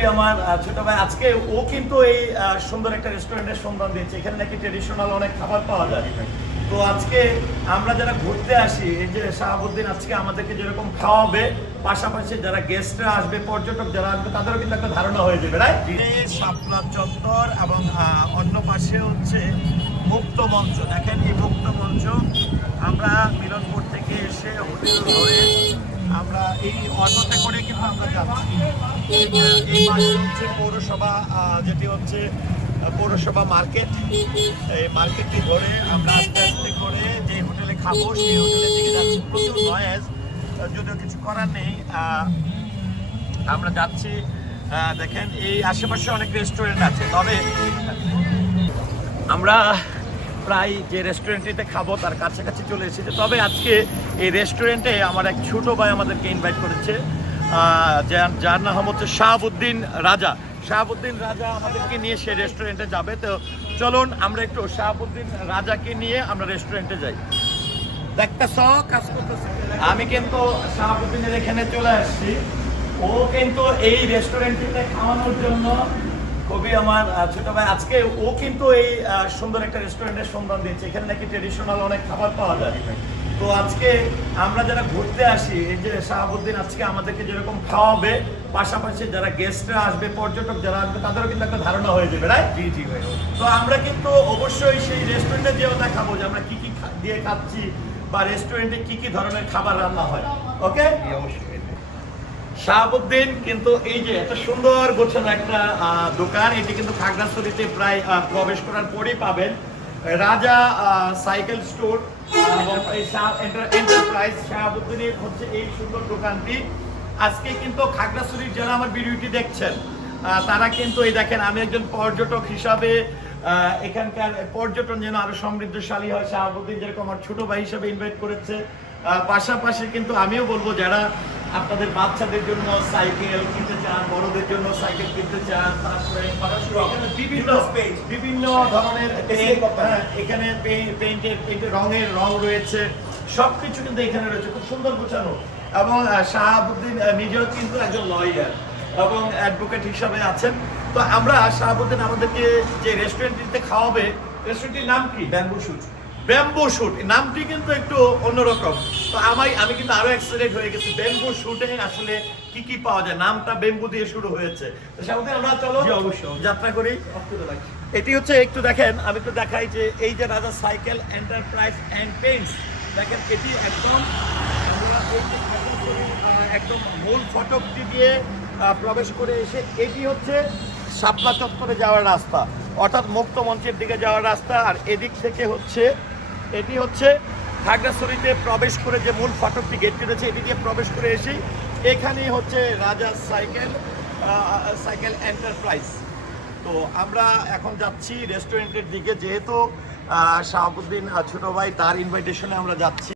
খুবই আমার ছোট ভাই। আজকে ও কিন্তু এই সুন্দর একটা রেস্টুরেন্টের সন্ধান দিয়েছে। এখানে নাকি ট্রেডিশনাল অনেক খাবার পাওয়া যায়। তো আজকে আমরা যারা ঘুরতে আসি, এই যে শাহাবুদ্দিন আজকে আমাদেরকে যেরকম খাওয়াবে, পাশাপাশি যারা গেস্টরা আসবে, পর্যটক যারা আসবে, তাদেরও কিন্তু একটা ধারণা হয়ে যাবে রাইট শাপলা চত্বর এবং অন্য পাশে হচ্ছে মুক্ত মঞ্চ। দেখেন এই মুক্ত মঞ্চ। আমরা মিলনপুর থেকে এসে হোটেল ধরে আমরা এই অটোতে করে কিন্তু আমরা যাচ্ছি। এই- এই হচ্ছে পৌরসভা যেটি হচ্ছে পৌরসভা মার্কেট। এই মার্কেটটি ধরে আমরা আস্তে আস্তে করে যে হোটেলে খাব, সেই হোটেলের দিকে যাচ্ছি। প্রচুর নয়েজ যদিও কিছু করার নেই আমরা যাচ্ছি দেখেন, এই আশেপাশে অনেক রেস্টুরেন্ট আছে, তবে আমরা প্রায় যে রেস্টুরেন্টটিতে খাব তার কাছাকাছি চলে এসেছে। তবে আজকে এই রেস্টুরেন্টে আমার এক ছোট ভাই আমাদেরকে ইনভাইট করেছে। যার যার নাম হচ্ছে শাহাবুদ্দিন রাজা। শাহাবুদ্দিন রাজা আমাদেরকে নিয়ে সে রেস্টুরেন্টে যাবে। তো চলুন, আমরা একটু শাহাবুদ্দিন রাজাকে নিয়ে আমরা রেস্টুরেন্টে যাই। দেখতেছ, কাজ করতেছে। আমি কিন্তু শাহাবুদ্দিনের এখানে চলে আসছি। ও কিন্তু এই রেস্টুরেন্টটিতে খাওয়ানোর জন্য খুবই আমার ছোট ভাই আজকে ও কিন্তু এই সুন্দর একটা রেস্টুরেন্টের সন্ধান দিয়েছে। এখানে নাকি ট্রেডিশনাল অনেক খাবার পাওয়া যায়। তো আজকে আমরা যারা ঘুরতে আসি এই যে শাহাবুদ্দিন আজকে আমাদেরকে যেরকম খাওয়াবে পাশাপাশি যারা গেস্টরা আসবে পর্যটক যারা আসবে তাদেরও কিন্তু একটা ধারণা হয়ে যাবে রাইট জি জি ভাই তো আমরা কিন্তু অবশ্যই সেই রেস্টুরেন্টে যেও খাব যে আমরা কি কি দিয়ে খাচ্ছি বা রেস্টুরেন্টে কি কি ধরনের খাবার রান্না হয় ওকে অবশ্যই। শাহাবুদ্দিন, কিন্তু এই যে এত সুন্দর গোছানো একটা দোকান, এটি কিন্তু খাগড়াছড়িতে প্রায় প্রবেশ করার পাবেন। রাজা সাইকেল স্টোর এন্টারপ্রাইজ শাহাবুদ্দিনের হচ্ছে এই সুন্দর দোকানটি। আজকে কিন্তু খাগড়াছড়ির যারা আমার ভিডিওটি দেখছেন তারা কিন্তু এই দেখেন, আমি একজন পর্যটক হিসাবে এখানকার পর্যটন যেন আরও সমৃদ্ধশালী হয়, শাহাবুদ্দিন যেরকম আমার ছোট ভাই হিসাবে ইনভাইট করেছে। পাশাপাশি কিন্তু আমিও বলব, যারা আপনাদের বাচ্চাদের জন্য সাইকেল কিনতে চান বড়দের জন্য সাইকেল কিনতে চান তারপরে বিভিন্ন বিভিন্ন ধরনের হ্যাঁ, এখানে পেইন্টের পেইন্টের রঙের রং রয়েছে। সব কিছু কিন্তু এখানে রয়েছে খুব সুন্দর গোছানো। এবং শাহাবুদ্দিন নিজেও কিন্তু একজন লয়ার এবং অ্যাডভোকেট হিসাবে আছেন। তো আমরা শাহাবুদ্দিন আমাদেরকে যে রেস্টুরেন্টটিতে খাওয়াবে রেস্টুরেন্টটির নাম কি? ব্যাম্বু শুট ব্যাম্বো শুট নামটি কিন্তু একটু অন্যরকম। তো আমি আমি কিন্তু আরও এক্সাইটেড হয়ে গেছি। ব্যাম্বো শুটে আসলে কি কি পাওয়া যায়? নামটা ব্যাম্বু দিয়ে শুরু হয়েছে। তো সামনে আমরা চলো। জি, অবশ্যই। যাত্রা করি। এটি হচ্ছে একটু দেখেন আমি একটু দেখাই যে এই যে রাজা সাইকেল এন্টারপ্রাইজ অ্যান্ড পেন্টস দেখেন এটি একদম একদম মূল ফটকটি দিয়ে প্রবেশ করে এসে এটি হচ্ছে শাপলা চত্বরে যাওয়ার রাস্তা। অর্থাৎ মুক্ত মঞ্চের দিকে যাওয়ার রাস্তা। আর এদিক থেকে হচ্ছে এটি হচ্ছে খাগড়াছড়িতে প্রবেশ করে যে মূল ফটকটি গেটটি রয়েছে এটি দিয়ে প্রবেশ করে এসি এখানেই হচ্ছে রাজা সাইকেল সাইকেল এন্টারপ্রাইজ তো আমরা এখন যাচ্ছি রেস্টুরেন্টের দিকে, যেহেতু শাহাবুদ্দিন ছোটো ছোট ভাই, তার ইনভাইটেশনে আমরা যাচ্ছি।